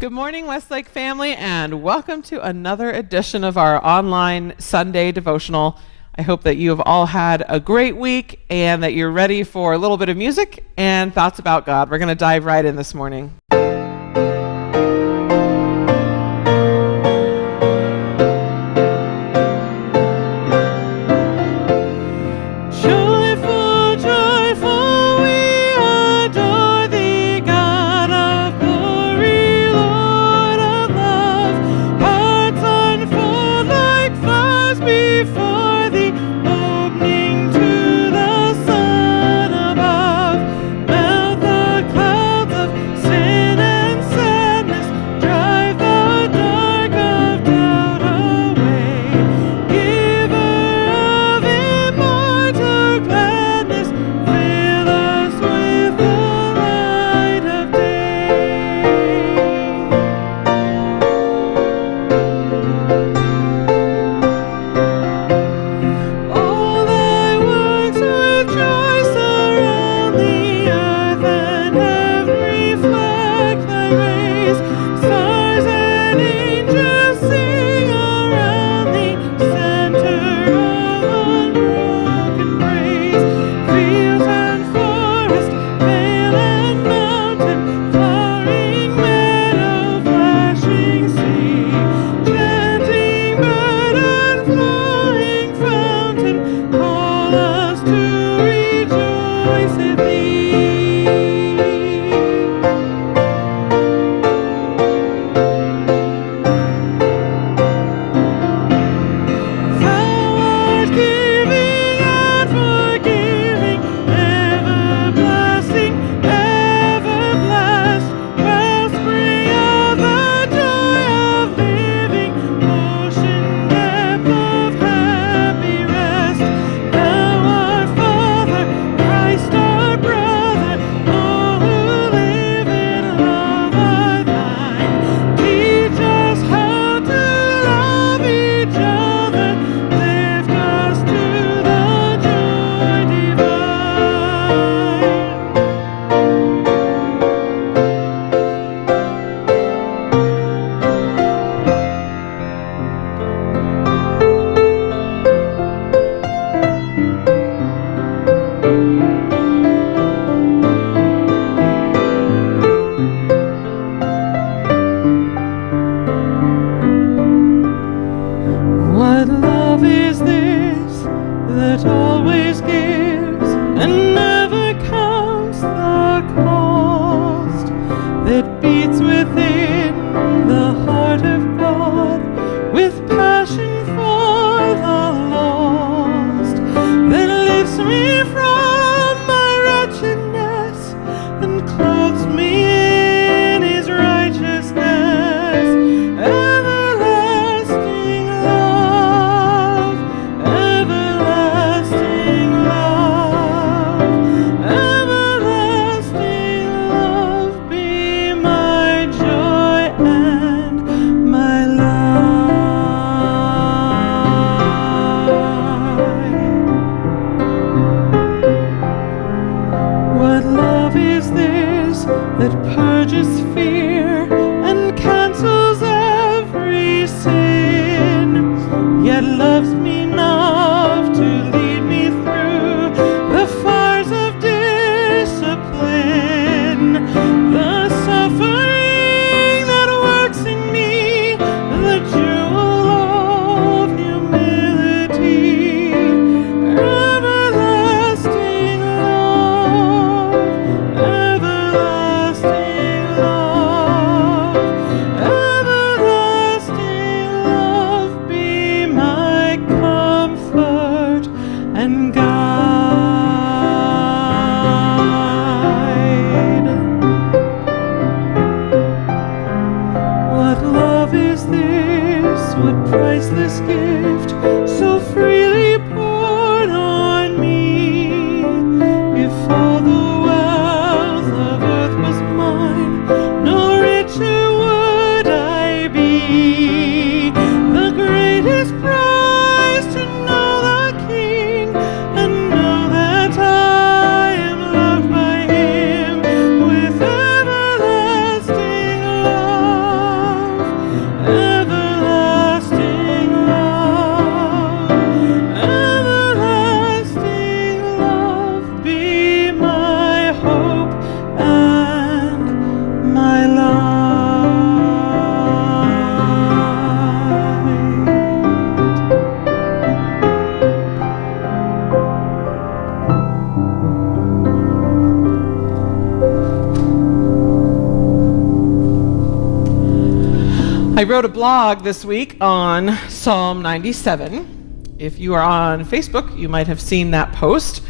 Good morning, Westlake family, and welcome to another edition of our online Sunday devotional. I hope that you have all had a great week and that you're ready for a little bit of music and thoughts about God. We're going to dive right in this morning. With everlasting love. I wrote a blog this week on Psalm 97. If you are on Facebook, you might have seen that post.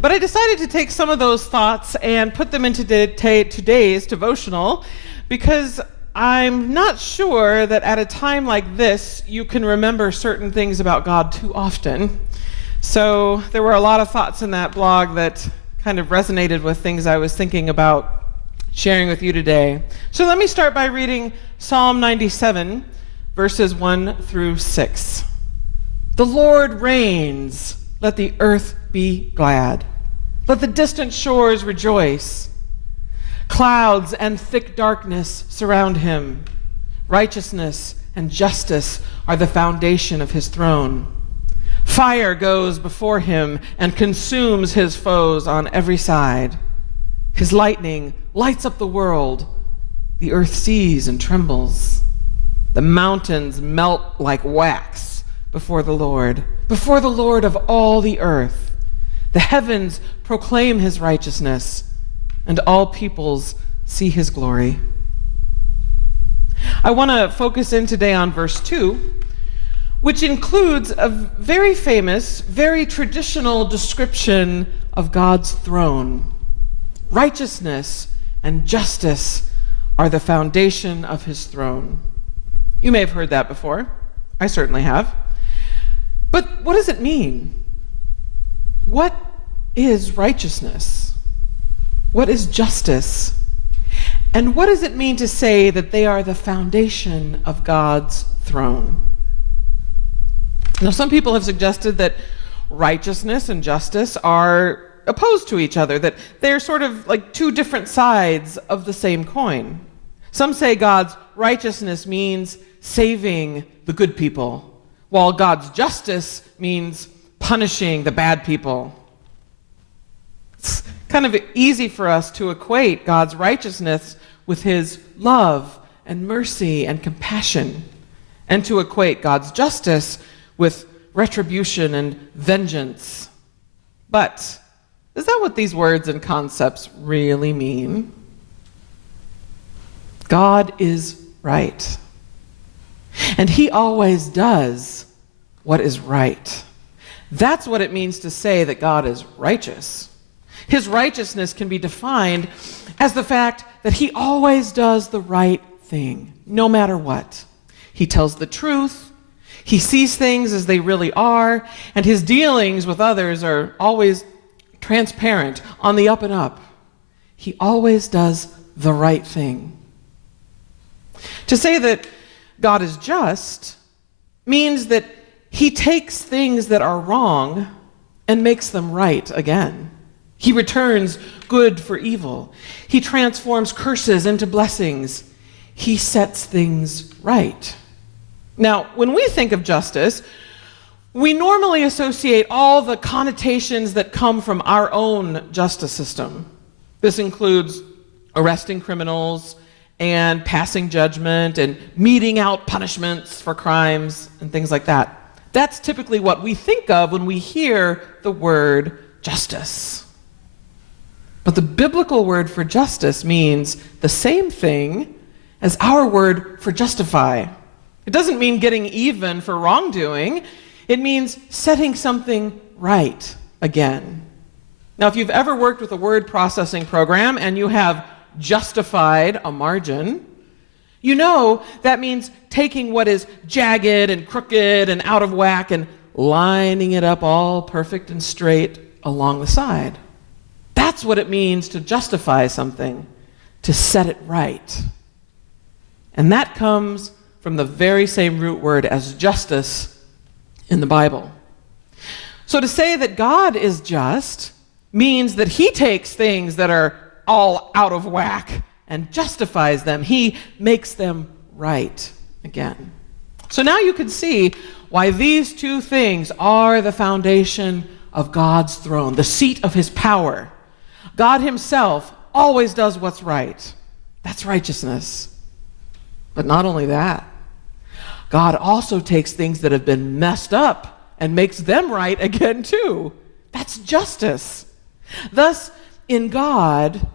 But I decided to take some of those thoughts and put them into today's devotional because I'm not sure that at a time like this, you can remember certain things about God too often. So there were a lot of thoughts in that blog that kind of resonated with things I was thinking about sharing with you today. So let me start by reading Psalm 97, verses 1 through 6. The Lord reigns, let the earth be glad. Let the distant shores rejoice. Clouds and thick darkness surround him. Righteousness and justice are the foundation of his throne. Fire goes before him and consumes his foes on every side. His lightning lights up the world. The earth sees and trembles. The mountains melt like wax before the Lord of all the earth. The heavens proclaim his righteousness, and all peoples see his glory. I want to focus in today on verse 2, which includes a very famous, very traditional description of God's throne. Righteousness and justice are the foundation of his throne. You may have heard that before. I certainly have. But what does it mean? What is righteousness? What is justice? And what does it mean to say that they are the foundation of God's throne? Now, some people have suggested that righteousness and justice are opposed to each other, that they're sort of like two different sides of the same coin. Some say God's righteousness means saving the good people, while God's justice means punishing the bad people. It's kind of easy for us to equate God's righteousness with his love and mercy and compassion, and to equate God's justice with retribution and vengeance. But is that what these words and concepts really mean? God is right. And he always does what is right. That's what it means to say that God is righteous. His righteousness can be defined as the fact that he always does the right thing, no matter what. He tells the truth, he sees things as they really are, and his dealings with others are always transparent, on the up and up. He always does the right thing. To say that God is just means that he takes things that are wrong and makes them right again. He returns good for evil. He transforms curses into blessings. He sets things right. Now, when we think of justice, we normally associate all the connotations that come from our own justice system. This includes arresting criminals and passing judgment and meting out punishments for crimes and things like that. That's typically what we think of when we hear the word justice. But the biblical word for justice means the same thing as our word for justify. It doesn't mean getting even for wrongdoing. It means setting something right again. Now, if you've ever worked with a word processing program and you have justified a margin, you know that means taking what is jagged and crooked and out of whack and lining it up all perfect and straight along the side. That's what it means to justify something, to set it right. And that comes from the very same root word as justice in the Bible. So to say that God is just means that he takes things that are all out of whack and justifies them. He makes them right again. So now you can see why these two things are the foundation of God's throne, the seat of his power. God himself always does what's right. That's righteousness. But not only that, God also takes things that have been messed up and makes them right again too. That's justice. Thus, in God,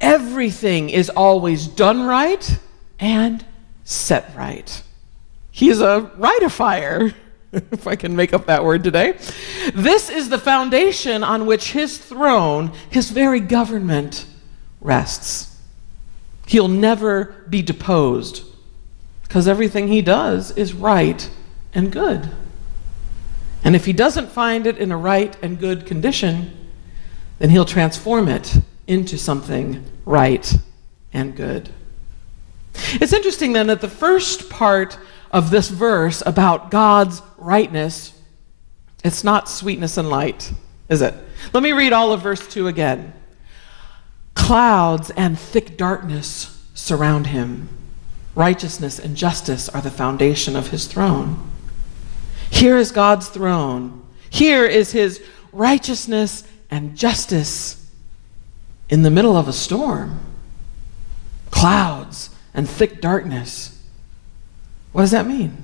everything is always done right and set right. He's a rightifier, if I can make up that word today. This is the foundation on which his throne, his very government, rests. He'll never be deposed because everything he does is right and good. And if he doesn't find it in a right and good condition, then he'll transform it into something right and good. It's interesting then that the first part of this verse about God's rightness, it's not sweetness and light, is it? Let me read all of verse 2 again. Clouds and thick darkness surround him. Righteousness and justice are the foundation of his throne. Here is God's throne. Here is his righteousness and justice in the middle of a storm. Clouds and thick darkness. What does that mean?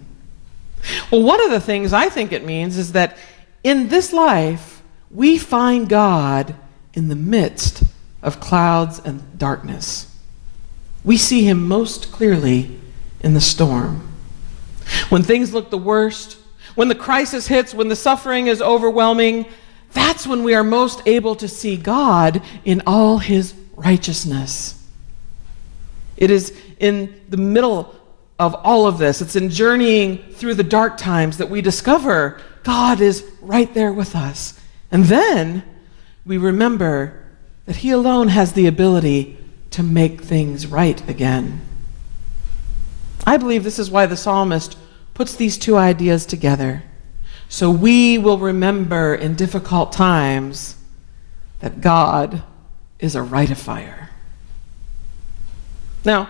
Well, one of the things I think it means is that in this life, we find God in the midst of clouds and darkness. We see him most clearly in the storm. When things look the worst, when the crisis hits, when the suffering is overwhelming, that's when we are most able to see God in all his righteousness. It is in the middle of all of this, it's in journeying through the dark times that we discover God is right there with us. And then we remember that he alone has the ability to make things right again. I believe this is why the psalmist puts these two ideas together. So we will remember in difficult times that God is a rightifier. Now,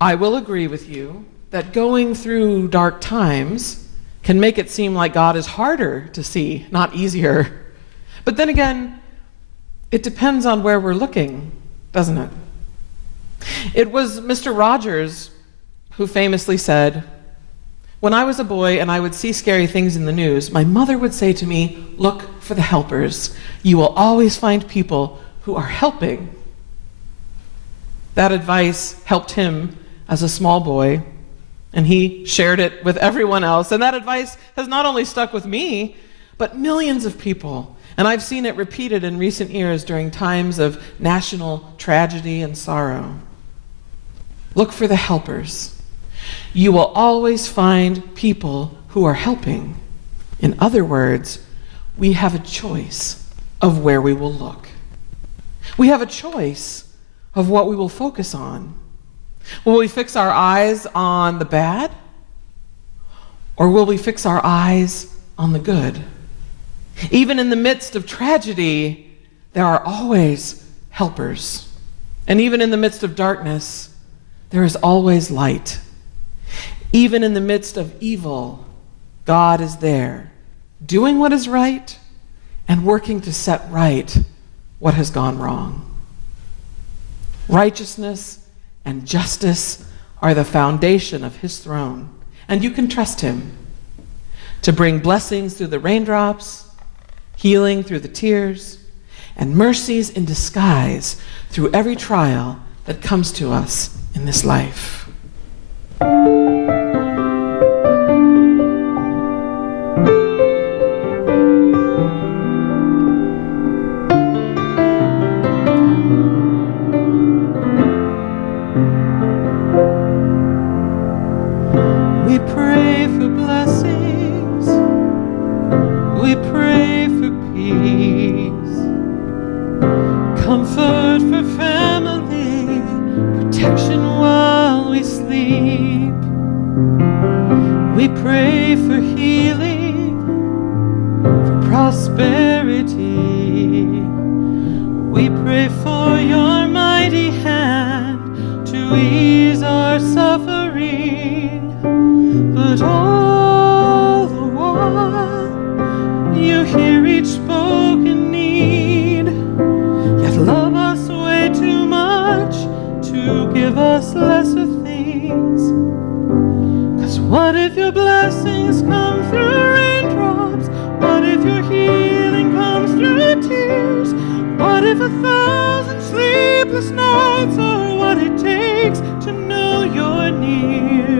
I will agree with you that going through dark times can make it seem like God is harder to see, not easier. But then again, it depends on where we're looking, doesn't it? It was Mr. Rogers who famously said, "When I was a boy and I would see scary things in the news, my mother would say to me, 'Look for the helpers. You will always find people who are helping.'" That advice helped him as a small boy, and he shared it with everyone else. And that advice has not only stuck with me, but millions of people. And I've seen it repeated in recent years during times of national tragedy and sorrow. Look for the helpers. You will always find people who are helping. In other words, we have a choice of where we will look. We have a choice of what we will focus on. Will we fix our eyes on the bad? Or will we fix our eyes on the good? Even in the midst of tragedy, there are always helpers. And even in the midst of darkness, there is always light. Even in the midst of evil, God is there, doing what is right and working to set right what has gone wrong. Righteousness and justice are the foundation of his throne, and you can trust him to bring blessings through the raindrops, healing through the tears, and mercies in disguise through every trial that comes to us in this life. We pray for blessings. We pray for peace. Comfort for family. Protection while we sleep. We pray for healing. For prosperity. We pray for your mighty hand to ease our suffering. But all the while, you hear each spoken need, yet love us way too much to give us lesser things. 'Cause what if your blessings come through raindrops? What if your healing comes through tears? What if 1,000 sleepless nights are what it takes to know you're near?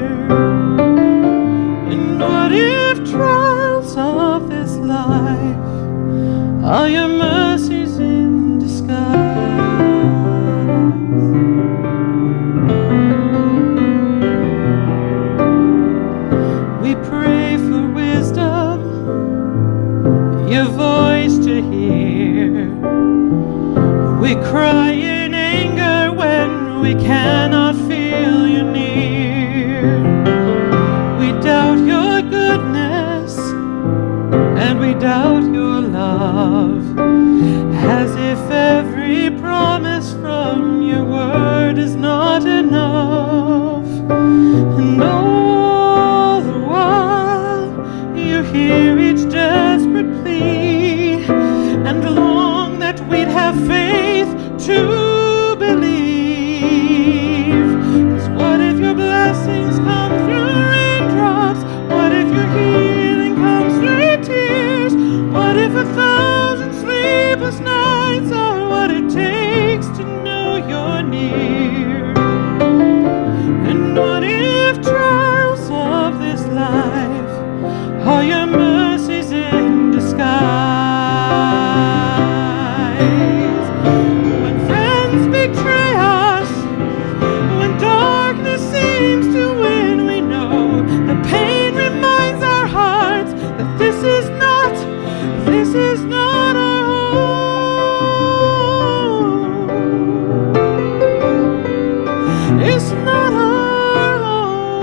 is not our home.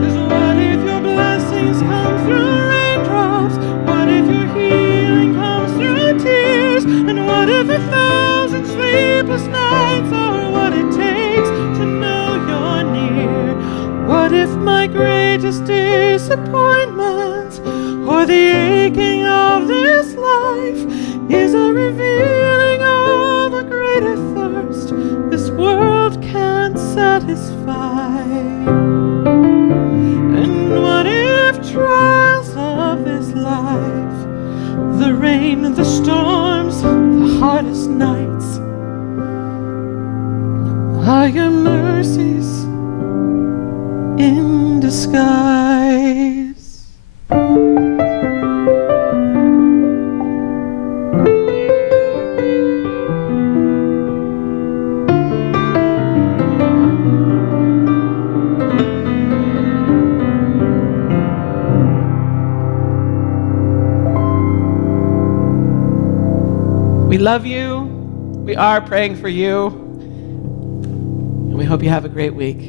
'Cause what if your blessings come through raindrops? What if your healing comes through tears? And what if 1,000 sleepless nights are what it takes to know you're near? What if my greatest disappointment, or the aching of this life, is a revealing of a greater thirst this world can't satisfy? And what if trials of this life, the rain, the storms, the hardest nights, are your mercies in disguise? We love you. We are praying for you. And we hope you have a great week.